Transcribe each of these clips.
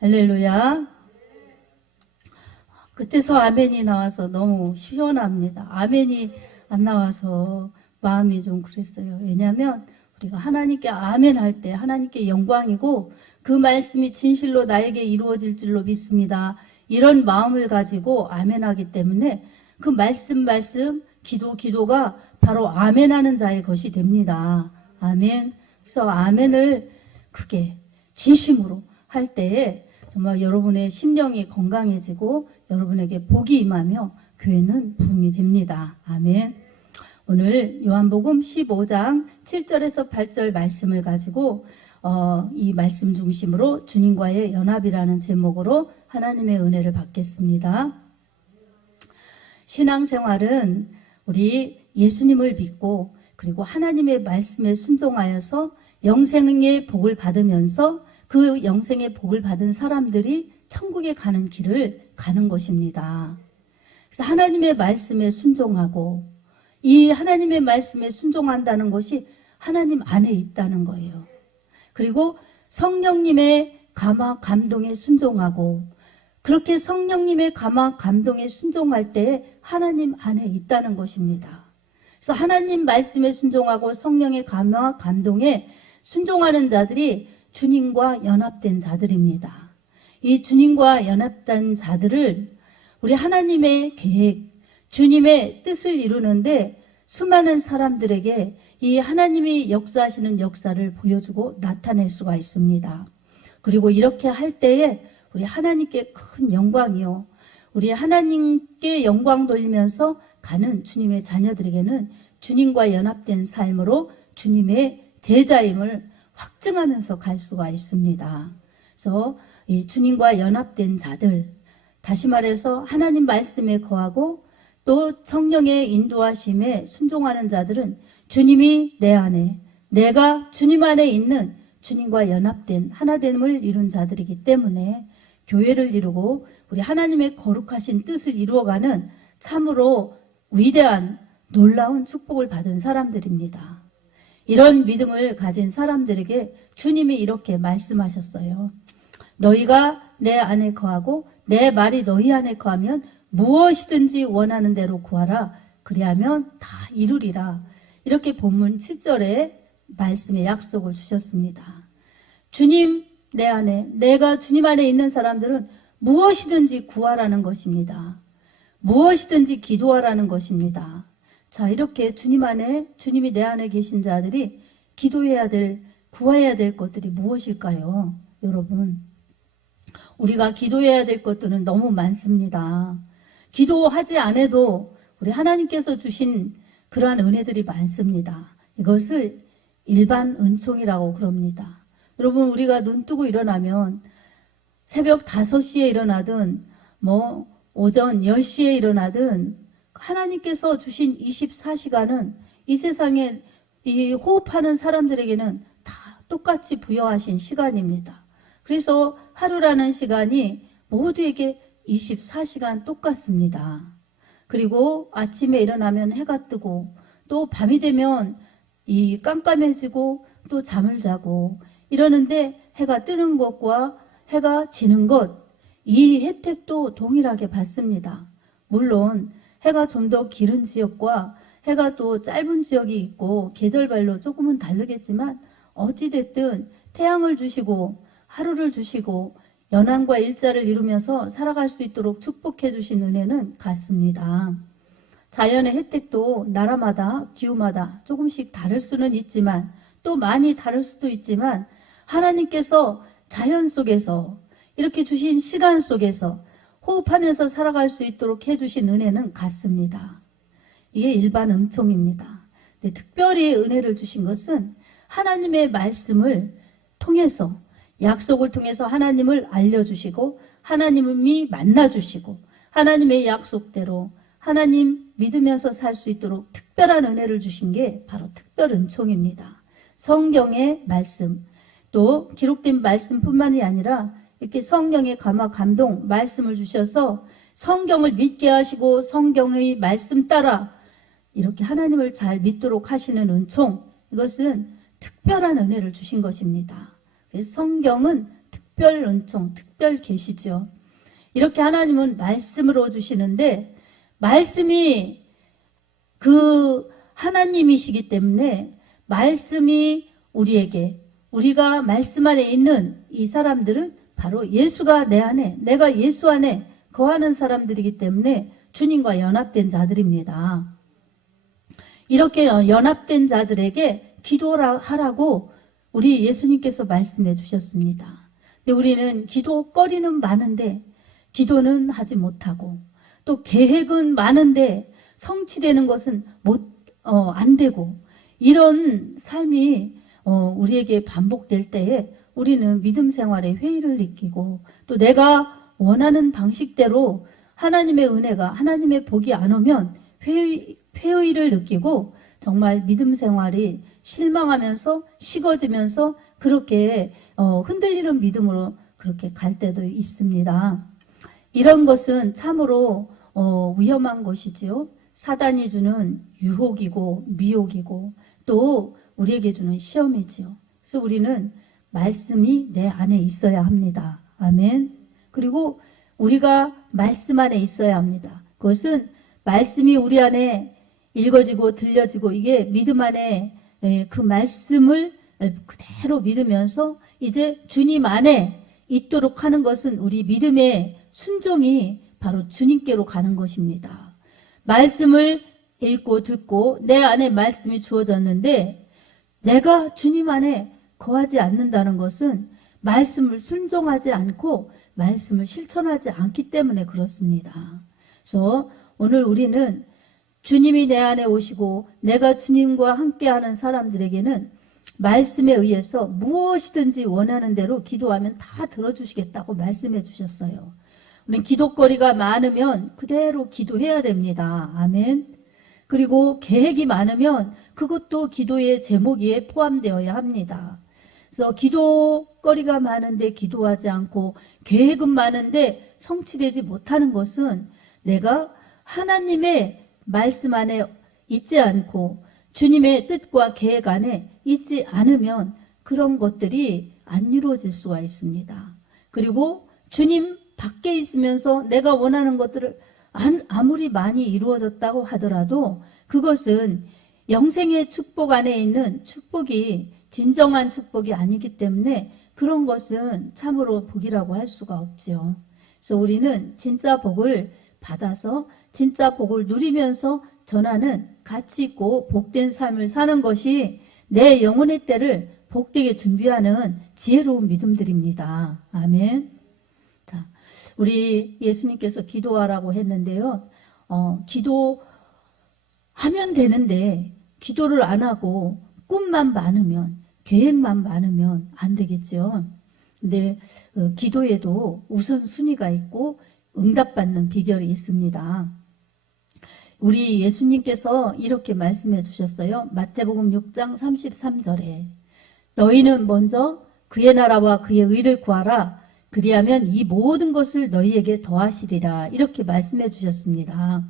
할렐루야. 그때서 아멘이 나와서 너무 시원합니다. 아멘이 안 나와서 마음이 좀 그랬어요. 왜냐하면 우리가 하나님께 아멘 할 때 하나님께 영광이고 그 말씀이 진실로 나에게 이루어질 줄로 믿습니다. 이런 마음을 가지고 아멘하기 때문에 그 말씀 기도가 바로 아멘하는 자의 것이 됩니다. 아멘. 그래서 아멘을 크게 진심으로 할 때에 정말 여러분의 심령이 건강해지고 여러분에게 복이 임하며 교회는 부흥이 됩니다. 아멘. 오늘 요한복음 15장 7절에서 8절 말씀을 가지고 이 말씀 중심으로 주님과의 연합이라는 제목으로 하나님의 은혜를 받겠습니다. 신앙생활은 우리 예수님을 믿고 그리고 하나님의 말씀에 순종하여서 영생의 복을 받으면서 그 영생의 복을 받은 사람들이 천국에 가는 길을 가는 것입니다. 그래서 하나님의 말씀에 순종하고 이 하나님의 말씀에 순종한다는 것이 하나님 안에 있다는 거예요. 그리고 성령님의 감화 감동에 순종하고 그렇게 성령님의 감화 감동에 순종할 때 하나님 안에 있다는 것입니다. 그래서 하나님 말씀에 순종하고 성령의 감화 감동에 순종하는 자들이 주님과 연합된 자들입니다. 이 주님과 연합된 자들을 우리 하나님의 계획, 주님의 뜻을 이루는데 수많은 사람들에게 이 하나님이 역사하시는 역사를 보여주고 나타낼 수가 있습니다. 그리고 이렇게 할 때에 우리 하나님께 큰 영광이요. 우리 하나님께 영광 돌리면서 가는 주님의 자녀들에게는 주님과 연합된 삶으로 주님의 제자임을 확증하면서 갈 수가 있습니다. 그래서 이 주님과 연합된 자들, 다시 말해서 하나님 말씀에 거하고 또 성령의 인도하심에 순종하는 자들은 주님이 내 안에, 내가 주님 안에 있는 주님과 연합된 하나됨을 이룬 자들이기 때문에 교회를 이루고 우리 하나님의 거룩하신 뜻을 이루어가는 참으로 위대한 놀라운 축복을 받은 사람들입니다. 이런 믿음을 가진 사람들에게 주님이 이렇게 말씀하셨어요. 너희가 내 안에 거하고 내 말이 너희 안에 거하면 무엇이든지 원하는 대로 구하라. 그리하면 다 이루리라. 이렇게 본문 7절에 말씀의 약속을 주셨습니다. 주님 내 안에, 내가 주님 안에 있는 사람들은 무엇이든지 구하라는 것입니다. 무엇이든지 기도하라는 것입니다. 자, 이렇게 주님 안에, 주님이 내 안에 계신 자들이 기도해야 될, 구해야 될 것들이 무엇일까요? 여러분, 우리가 기도해야 될 것들은 너무 많습니다. 기도하지 않아도 우리 하나님께서 주신 그러한 은혜들이 많습니다. 이것을 일반 은총이라고 그럽니다. 여러분, 우리가 눈 뜨고 일어나면 새벽 5시에 일어나든 오전 10시에 일어나든 하나님께서 주신 24시간은 이 세상에 이 호흡하는 사람들에게는 다 똑같이 부여하신 시간입니다. 그래서 하루라는 시간이 모두에게 24시간 똑같습니다. 그리고 아침에 일어나면 해가 뜨고 또 밤이 되면 이 깜깜해지고 또 잠을 자고 이러는데 해가 뜨는 것과 해가 지는 것, 이 혜택도 동일하게 받습니다. 물론 해가 좀 더 길은 지역과 해가 또 짧은 지역이 있고 계절별로 조금은 다르겠지만 어찌됐든 태양을 주시고 하루를 주시고 연한과 일자를 이루면서 살아갈 수 있도록 축복해 주신 은혜는 같습니다. 자연의 혜택도 나라마다 기후마다 조금씩 다를 수는 있지만 또 많이 다를 수도 있지만 하나님께서 자연 속에서 이렇게 주신 시간 속에서 호흡하면서 살아갈 수 있도록 해주신 은혜는 같습니다. 이게 일반 은총입니다. 근데 특별히 은혜를 주신 것은 하나님의 말씀을 통해서 약속을 통해서 하나님을 알려주시고 하나님이 만나주시고 하나님의 약속대로 하나님 믿으면서 살 수 있도록 특별한 은혜를 주신 게 바로 특별 은총입니다. 성경의 말씀 또 기록된 말씀뿐만이 아니라 이렇게 성령의 감화 감동 말씀을 주셔서 성경을 믿게 하시고 성경의 말씀 따라 이렇게 하나님을 잘 믿도록 하시는 은총, 이것은 특별한 은혜를 주신 것입니다. 그래서 성경은 특별 은총, 특별 계시죠. 이렇게 하나님은 말씀으로 주시는데 말씀이 그 하나님이시기 때문에 말씀이 우리에게, 우리가 말씀 안에 있는 이 사람들은 바로 예수가 내 안에, 내가 예수 안에 거하는 사람들이기 때문에 주님과 연합된 자들입니다. 이렇게 연합된 자들에게 기도하라고 우리 예수님께서 말씀해 주셨습니다. 근데 우리는 기도거리는 많은데 기도는 하지 못하고, 또 계획은 많은데 성취되는 것은 안 되고, 이런 삶이 우리에게 반복될 때에 우리는 믿음 생활에 회의를 느끼고, 또 내가 원하는 방식대로 하나님의 은혜가, 하나님의 복이 안 오면 회의를 느끼고 정말 믿음 생활이 실망하면서 식어지면서 그렇게 흔들리는 믿음으로 그렇게 갈 때도 있습니다. 이런 것은 참으로 위험한 것이지요. 사단이 주는 유혹이고 미혹이고 또 우리에게 주는 시험이지요. 그래서 우리는 말씀이 내 안에 있어야 합니다. 아멘. 그리고 우리가 말씀 안에 있어야 합니다. 그것은 말씀이 우리 안에 읽어지고 들려지고, 이게 믿음 안에 그 말씀을 그대로 믿으면서 이제 주님 안에 있도록 하는 것은 우리 믿음의 순종이 바로 주님께로 가는 것입니다. 말씀을 읽고 듣고 내 안에 말씀이 주어졌는데 내가 주님 안에 거하지 않는다는 것은 말씀을 순종하지 않고 말씀을 실천하지 않기 때문에 그렇습니다. 그래서 오늘 우리는 주님이 내 안에 오시고 내가 주님과 함께하는 사람들에게는 말씀에 의해서 무엇이든지 원하는 대로 기도하면 다 들어주시겠다고 말씀해 주셨어요. 우리 기도거리가 많으면 그대로 기도해야 됩니다. 아멘. 그리고 계획이 많으면 그것도 기도의 제목에 포함되어야 합니다. 그래서 기도거리가 많은데 기도하지 않고 계획은 많은데 성취되지 못하는 것은 내가 하나님의 말씀 안에 있지 않고 주님의 뜻과 계획 안에 있지 않으면 그런 것들이 안 이루어질 수가 있습니다. 그리고 주님 밖에 있으면서 내가 원하는 것들을 아무리 많이 이루어졌다고 하더라도 그것은 영생의 축복 안에 있는 축복이 진정한 축복이 아니기 때문에 그런 것은 참으로 복이라고 할 수가 없죠. 그래서 우리는 진짜 복을 받아서 진짜 복을 누리면서 전하는 가치 있고 복된 삶을 사는 것이 내 영혼의 때를 복되게 준비하는 지혜로운 믿음들입니다. 아멘. 자, 우리 예수님께서 기도하라고 했는데요. 기도하면 되는데 기도를 안 하고 꿈만 많으면, 계획만 많으면 안 되겠죠. 근데 기도에도 우선순위가 있고 응답받는 비결이 있습니다. 우리 예수님께서 이렇게 말씀해 주셨어요. 마태복음 6장 33절에 너희는 먼저 그의 나라와 그의 의를 구하라. 그리하면 이 모든 것을 너희에게 더하시리라. 이렇게 말씀해 주셨습니다.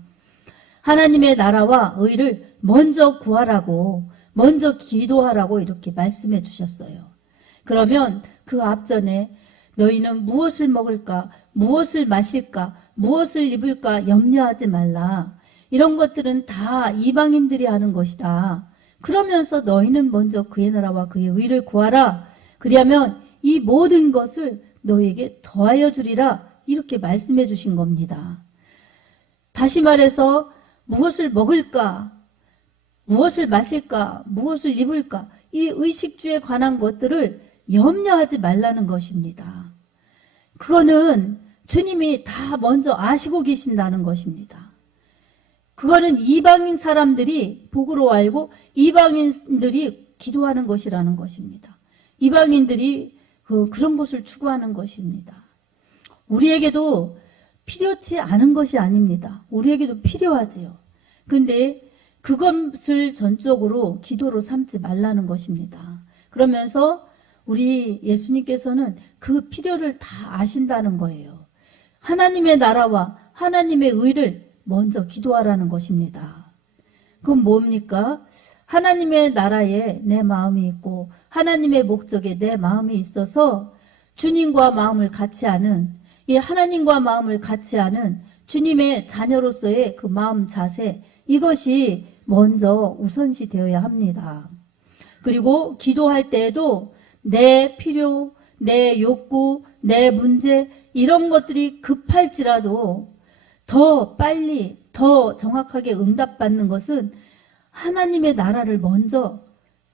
하나님의 나라와 의를 먼저 구하라고, 먼저 기도하라고 이렇게 말씀해 주셨어요. 그러면 그 앞전에 너희는 무엇을 먹을까, 무엇을 마실까, 무엇을 입을까 염려하지 말라. 이런 것들은 다 이방인들이 하는 것이다. 그러면서 너희는 먼저 그의 나라와 그의 의를 구하라. 그리하면 이 모든 것을 너희에게 더하여 주리라. 이렇게 말씀해 주신 겁니다. 다시 말해서 무엇을 먹을까, 무엇을 마실까, 무엇을 입을까, 이 의식주에 관한 것들을 염려하지 말라는 것입니다. 그거는 주님이 다 먼저 아시고 계신다는 것입니다. 그거는 이방인 사람들이 복으로 알고 이방인들이 기도하는 것이라는 것입니다. 이방인들이 그런 것을 추구하는 것입니다. 우리에게도 필요치 않은 것이 아닙니다. 우리에게도 필요하지요. 근데 그것을 전적으로 기도로 삼지 말라는 것입니다. 그러면서 우리 예수님께서는 그 필요를 다 아신다는 거예요. 하나님의 나라와 하나님의 의를 먼저 기도하라는 것입니다. 그건 뭡니까? 하나님의 나라에 내 마음이 있고 하나님의 목적에 내 마음이 있어서 주님과 마음을 같이 하는, 이 하나님과 마음을 같이 하는 주님의 자녀로서의 그 마음 자세, 이것이 먼저 우선시 되어야 합니다. 그리고 기도할 때에도 내 필요, 내 욕구, 내 문제, 이런 것들이 급할지라도 더 빨리, 더 정확하게 응답받는 것은 하나님의 나라를 먼저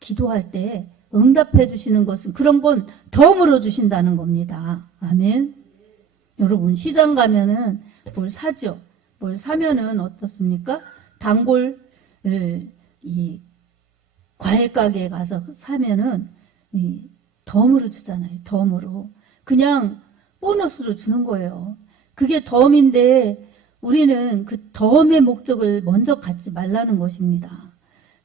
기도할 때 응답해 주시는 것은, 그런 건 더 물어주신다는 겁니다. 아멘. 여러분, 시장 가면은 뭘 사죠. 뭘 사면은 어떻습니까? 단골, 이 과일 가게에 가서 사면은 덤으로 주잖아요. 덤으로. 그냥 보너스로 주는 거예요. 그게 덤인데 우리는 그 덤의 목적을 먼저 갖지 말라는 것입니다.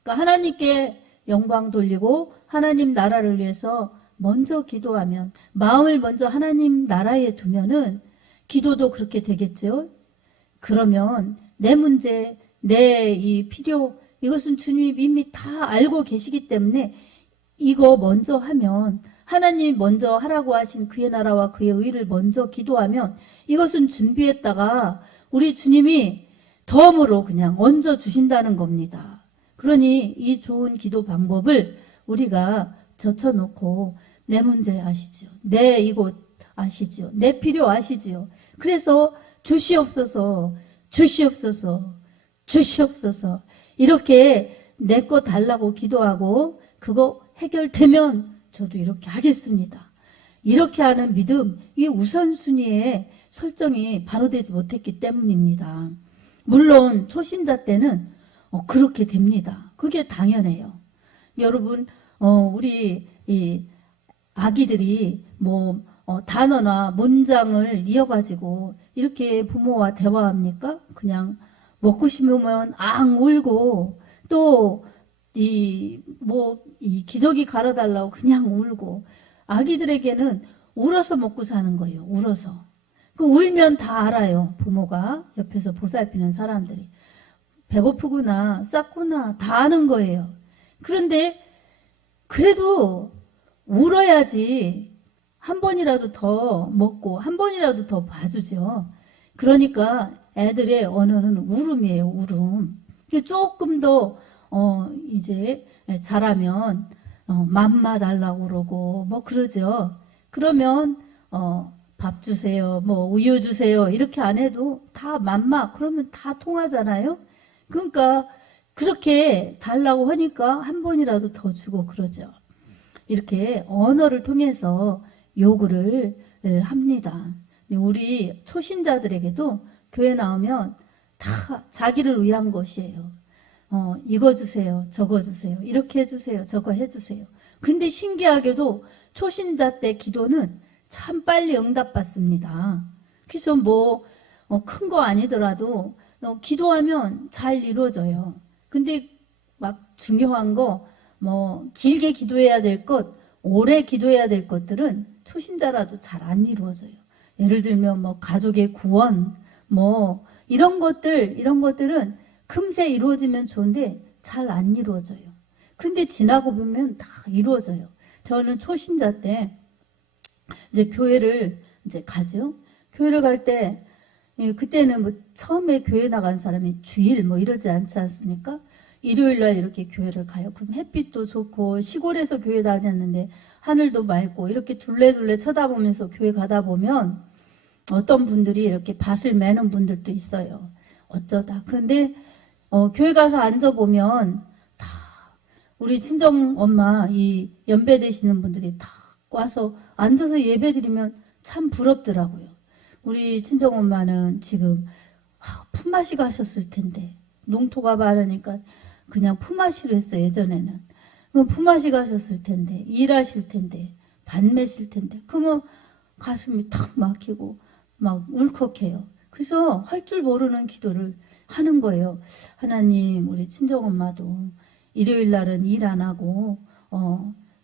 그러니까 하나님께 영광 돌리고 하나님 나라를 위해서 먼저 기도하면, 마음을 먼저 하나님 나라에 두면은 기도도 그렇게 되겠죠. 그러면 내 문제, 내 이 필요, 이것은 주님이 이미 다 알고 계시기 때문에 이거 먼저 하면, 하나님이 먼저 하라고 하신 그의 나라와 그의 의를 먼저 기도하면 이것은 준비했다가 우리 주님이 덤으로 그냥 얹어 주신다는 겁니다. 그러니 이 좋은 기도 방법을 우리가 젖혀놓고, 내 문제 아시죠? 내 이곳 아시죠? 내 필요 아시죠? 그래서 주시옵소서, 주시옵소서, 주시옵소서, 이렇게 내 거 달라고 기도하고 그거 해결되면 저도 이렇게 하겠습니다. 이렇게 하는 믿음, 이 우선순위에 설정이 바로 되지 못했기 때문입니다. 물론 초신자 때는 그렇게 됩니다. 그게 당연해요. 여러분, 우리 이 아기들이 뭐 단어나 문장을 이어가지고 이렇게 부모와 대화합니까? 그냥 먹고 싶으면 앙 울고, 또 이 기저귀 갈아달라고 그냥 울고, 아기들에게는 울어서 먹고 사는 거예요. 울어서. 그 울면 다 알아요. 부모가 옆에서 보살피는 사람들이. 배고프구나, 쌌구나, 다 아는 거예요. 그런데 그래도 울어야지 한 번이라도 더 먹고 한 번이라도 더 봐주죠. 그러니까 애들의 언어는 울음이에요. 울음. 조금 더 이제 자라면 맘마 달라고 그러고 뭐 그러죠. 그러면 밥 주세요, 뭐 우유 주세요, 이렇게 안 해도 다 맘마, 그러면 다 통하잖아요. 그러니까 그렇게 달라고 하니까 한 번이라도 더 주고 그러죠. 이렇게 언어를 통해서 요구를 합니다. 우리 초신자들에게도 교회 나오면 다 자기를 위한 것이에요. 이거 주세요, 저거 주세요, 이렇게 해주세요, 저거 해주세요. 근데 신기하게도 초신자 때 기도는 참 빨리 응답받습니다. 그래서 큰 거 아니더라도 기도하면 잘 이루어져요. 근데 막 중요한 거, 길게 기도해야 될 것, 오래 기도해야 될 것들은 초신자라도 잘 안 이루어져요. 예를 들면 가족의 구원, 이런 것들은 금세 이루어지면 좋은데 잘 안 이루어져요. 근데 지나고 보면 다 이루어져요. 저는 초신자 때 이제 교회를 이제 가죠. 교회를 갈 때, 그때는 처음에 교회 나간 사람이 주일 이러지 않지 않습니까? 일요일 날 이렇게 교회를 가요. 그럼 햇빛도 좋고, 시골에서 교회 다녔는데 하늘도 맑고, 이렇게 둘레둘레 쳐다보면서 교회 가다 보면 어떤 분들이 이렇게 밭을 매는 분들도 있어요. 어쩌다. 근데 교회 가서 앉아보면 다 우리 친정엄마, 이 연배 되시는 분들이 다 와서 앉아서 예배드리면 참 부럽더라고요. 우리 친정엄마는 지금 품앗이 가셨을 텐데, 농토가 많으니까 그냥 품앗이로 했어. 예전에는 품앗이 가셨을 텐데, 일하실 텐데, 밭 매실 텐데, 그러면 가슴이 탁 막히고 막 울컥해요. 그래서 할 줄 모르는 기도를 하는 거예요. 하나님, 우리 친정엄마도 일요일 날은 일 안 하고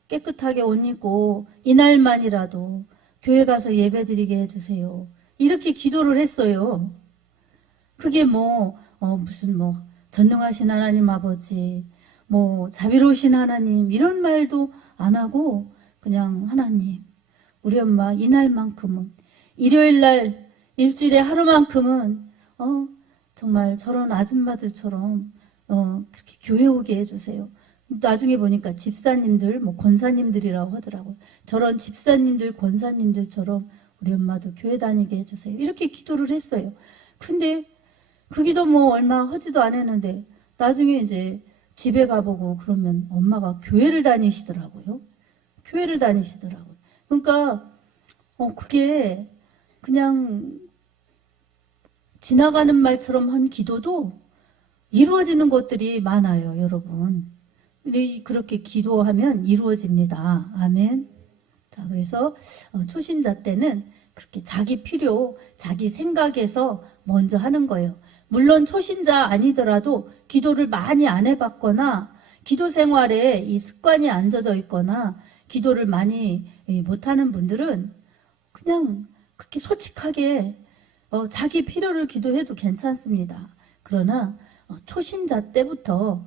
깨끗하게 옷 입고 이날만이라도 교회 가서 예배드리게 해주세요. 이렇게 기도를 했어요. 그게 무슨 전능하신 하나님 아버지, 자비로우신 하나님, 이런 말도 안 하고 그냥 하나님, 우리 엄마 이날만큼은, 일요일 날 일주일에 하루만큼은 정말 저런 아줌마들처럼 그렇게 교회 오게 해주세요. 나중에 보니까 집사님들, 뭐 권사님들이라고 하더라고요. 저런 집사님들, 권사님들처럼 우리 엄마도 교회 다니게 해주세요. 이렇게 기도를 했어요. 근데 그 기도 뭐 얼마 하지도 않았는데 나중에 이제 집에 가보고 그러면 엄마가 교회를 다니시더라고요. 교회를 다니시더라고요. 그러니까 그게 그냥 지나가는 말처럼 한 기도도 이루어지는 것들이 많아요, 여러분. 근데 그렇게 기도하면 이루어집니다. 아멘. 자, 그래서 초신자 때는 그렇게 자기 필요, 자기 생각에서 먼저 하는 거예요. 물론 초신자 아니더라도 기도를 많이 안 해봤거나 기도 생활에 이 습관이 안 젖어 있거나 기도를 많이 못하는 분들은 그냥 그렇게 솔직하게 자기 필요를 기도해도 괜찮습니다. 그러나 초신자 때부터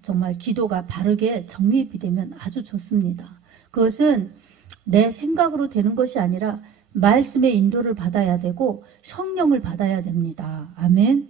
정말 기도가 바르게 정립이 되면 아주 좋습니다. 그것은 내 생각으로 되는 것이 아니라 말씀의 인도를 받아야 되고 성령을 받아야 됩니다. 아멘.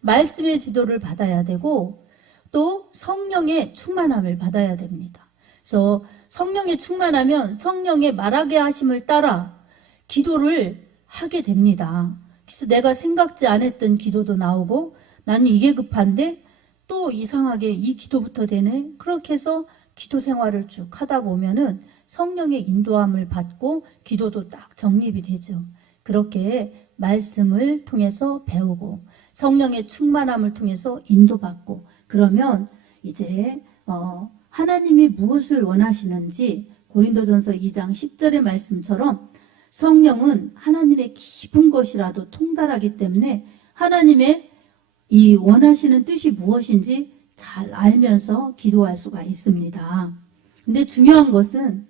말씀의 지도를 받아야 되고 또 성령의 충만함을 받아야 됩니다. 그래서 성령의 충만하면 성령의 말하게 하심을 따라 기도를 하게 됩니다. 그래서 내가 생각지 않았던 기도도 나오고 나는 이게 급한데 또 이상하게 이 기도부터 되네. 그렇게 해서 기도 생활을 쭉 하다 보면은 성령의 인도함을 받고 기도도 딱 정립이 되죠. 그렇게 말씀을 통해서 배우고 성령의 충만함을 통해서 인도받고 그러면 이제 하나님이 무엇을 원하시는지 고린도전서 2장 10절의 말씀처럼 성령은 하나님의 깊은 것이라도 통달하기 때문에 하나님의 이 원하시는 뜻이 무엇인지 잘 알면서 기도할 수가 있습니다. 근데 중요한 것은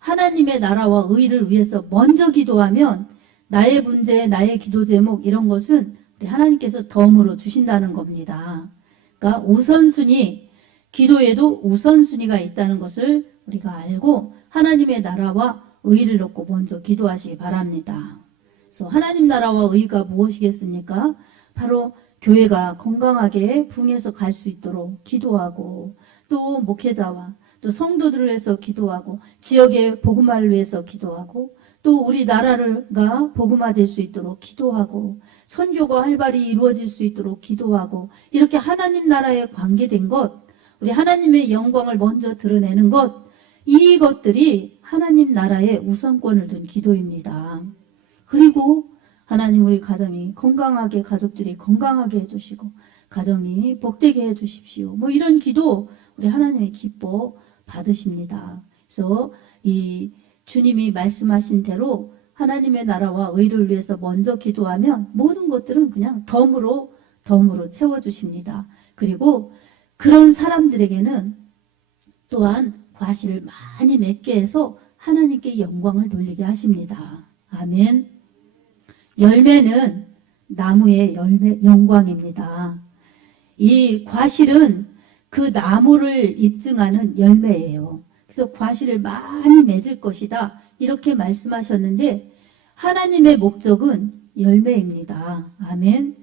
하나님의 나라와 의를 위해서 먼저 기도하면 나의 문제, 나의 기도 제목 이런 것은 우리 하나님께서 덤으로 주신다는 겁니다. 그러니까 우선순위, 기도에도 우선순위가 있다는 것을 우리가 알고 하나님의 나라와 의를 놓고 먼저 기도하시기 바랍니다. 그래서 하나님 나라와 의가 무엇이겠습니까? 바로 교회가 건강하게 부흥해서 갈 수 있도록 기도하고 또 목회자와 또 성도들을 위해서 기도하고 지역의 복음화를 위해서 기도하고 또 우리 나라가 복음화될 수 있도록 기도하고 선교가 활발히 이루어질 수 있도록 기도하고 이렇게 하나님 나라에 관계된 것, 우리 하나님의 영광을 먼저 드러내는 것, 이것들이 하나님 나라의 우선권을 둔 기도입니다. 그리고 하나님 우리 가정이 건강하게 가족들이 건강하게 해주시고 가정이 복되게 해주십시오. 뭐 이런 기도 우리 하나님이 기뻐 받으십니다. 그래서 이 주님이 말씀하신 대로 하나님의 나라와 의를 위해서 먼저 기도하면 모든 것들은 그냥 덤으로 채워주십니다. 그리고 그런 사람들에게는 또한 과실을 많이 맺게 해서 하나님께 영광을 돌리게 하십니다. 아멘. 열매는 나무의 영광입니다. 이 과실은 그 나무를 입증하는 열매예요. 그래서 과실을 많이 맺을 것이다. 이렇게 말씀하셨는데 하나님의 목적은 열매입니다. 아멘.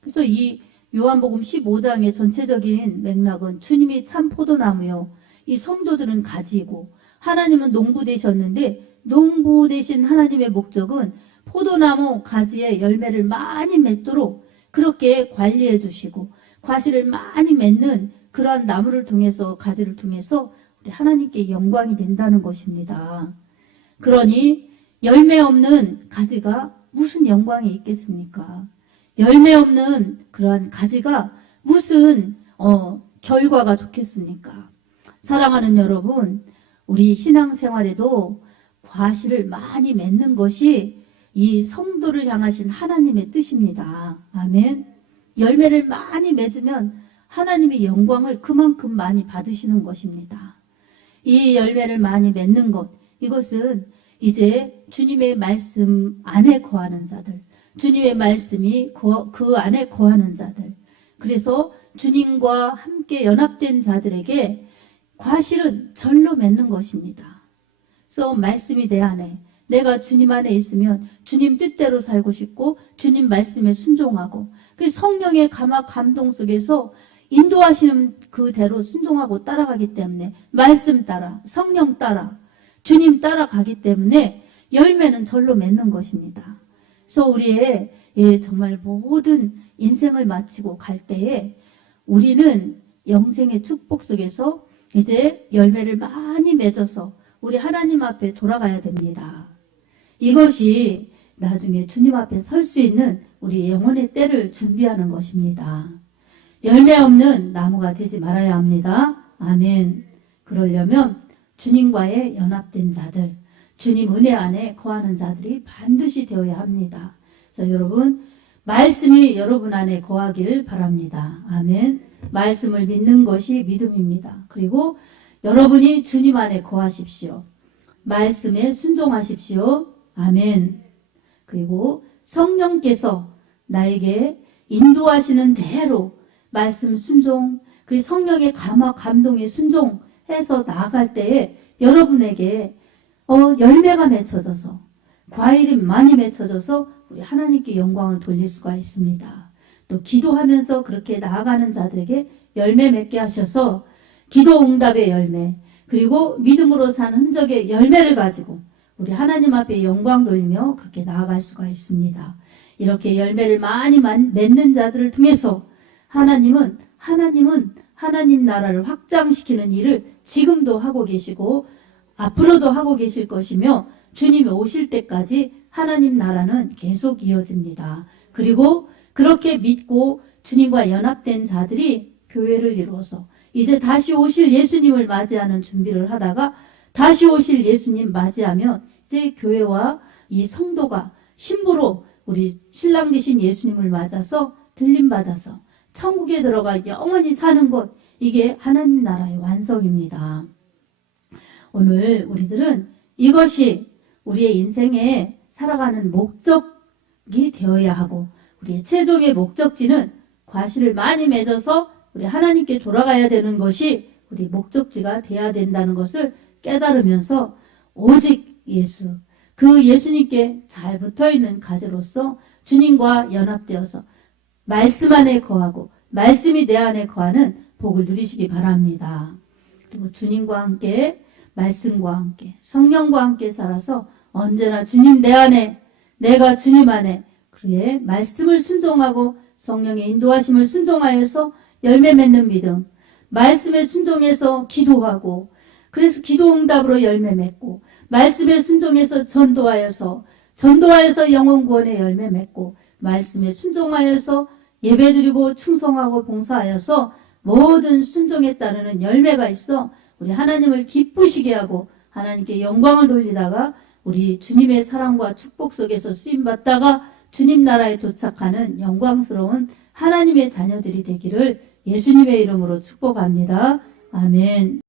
그래서 이 요한복음 15장의 전체적인 맥락은 주님이 참 포도나무요. 이 성도들은 가지고 하나님은 농부 되셨는데 농부 되신 하나님의 목적은 포도나무 가지에 열매를 많이 맺도록 그렇게 관리해 주시고 과실을 많이 맺는 그러한 나무를 통해서 가지를 통해서 우리 하나님께 영광이 된다는 것입니다. 그러니 열매 없는 가지가 무슨 영광이 있겠습니까? 열매 없는 그러한 가지가 무슨 결과가 좋겠습니까? 사랑하는 여러분, 우리 신앙생활에도 과실을 많이 맺는 것이 이 성도를 향하신 하나님의 뜻입니다. 아멘. 열매를 많이 맺으면 하나님의 영광을 그만큼 많이 받으시는 것입니다. 이 열매를 많이 맺는 것, 이것은 이제 주님의 말씀 안에 거하는 자들, 주님의 말씀이 그 안에 거하는 자들, 그래서 주님과 함께 연합된 자들에게 과실은 절로 맺는 것입니다. 그래서 말씀이 내 안에, 내가 주님 안에 있으면 주님 뜻대로 살고 싶고 주님 말씀에 순종하고 그 성령의 감화 감동 속에서 인도하시는 그대로 순종하고 따라가기 때문에 말씀 따라 성령 따라 주님 따라가기 때문에 열매는 절로 맺는 것입니다. 그래서 우리의 정말 모든 인생을 마치고 갈 때에 우리는 영생의 축복 속에서 이제 열매를 많이 맺어서 우리 하나님 앞에 돌아가야 됩니다. 이것이 나중에 주님 앞에 설 수 있는 우리 영혼의 때를 준비하는 것입니다. 열매 없는 나무가 되지 말아야 합니다. 아멘. 그러려면 주님과의 연합된 자들, 주님 은혜 안에 거하는 자들이 반드시 되어야 합니다. 그래서 여러분, 말씀이 여러분 안에 거하기를 바랍니다. 아멘. 말씀을 믿는 것이 믿음입니다. 그리고 여러분이 주님 안에 거하십시오. 말씀에 순종하십시오. 아멘. 그리고 성령께서 나에게 인도하시는 대로 말씀 순종, 그리고 성령의 감화 감동에 순종해서 나아갈 때에 여러분에게 열매가 맺혀져서 과일이 많이 맺혀져서 우리 하나님께 영광을 돌릴 수가 있습니다. 또 기도하면서 그렇게 나아가는 자들에게 열매 맺게 하셔서 기도 응답의 열매, 그리고 믿음으로 산 흔적의 열매를 가지고 우리 하나님 앞에 영광 돌리며 그렇게 나아갈 수가 있습니다. 이렇게 열매를 많이 맺는 자들을 통해서 하나님은 하나님 나라를 확장시키는 일을 지금도 하고 계시고 앞으로도 하고 계실 것이며 주님이 오실 때까지 하나님 나라는 계속 이어집니다. 그리고 그렇게 믿고 주님과 연합된 자들이 교회를 이루어서 이제 다시 오실 예수님을 맞이하는 준비를 하다가 다시 오실 예수님 맞이하면 이제 교회와 이 성도가 신부로 우리 신랑 되신 예수님을 맞아서 들림받아서 천국에 들어가 영원히 사는 것, 이게 하나님 나라의 완성입니다. 오늘 우리들은 이것이 우리의 인생에 살아가는 목적이 되어야 하고 우리의 최종의 목적지는 과실을 많이 맺어서 우리 하나님께 돌아가야 되는 것이 우리 목적지가 돼야 된다는 것을 깨달으면서 오직 예수, 그 예수님께 잘 붙어있는 가지로서 주님과 연합되어서 말씀 안에 거하고 말씀이 내 안에 거하는 복을 누리시기 바랍니다. 그리고 주님과 함께 말씀과 함께 성령과 함께 살아서 언제나 주님 내 안에 내가 주님 안에 그의 말씀을 순종하고 성령의 인도하심을 순종하여서 열매 맺는 믿음, 말씀에 순종해서 기도하고 그래서 기도 응답으로 열매 맺고 말씀에 순종해서 전도하여서 영혼 구원의 열매 맺고 말씀에 순종하여서 예배드리고 충성하고 봉사하여서 모든 순종에 따르는 열매가 있어 우리 하나님을 기쁘시게 하고 하나님께 영광을 돌리다가 우리 주님의 사랑과 축복 속에서 쓰임받다가 주님 나라에 도착하는 영광스러운 하나님의 자녀들이 되기를 예수님의 이름으로 축복합니다. 아멘.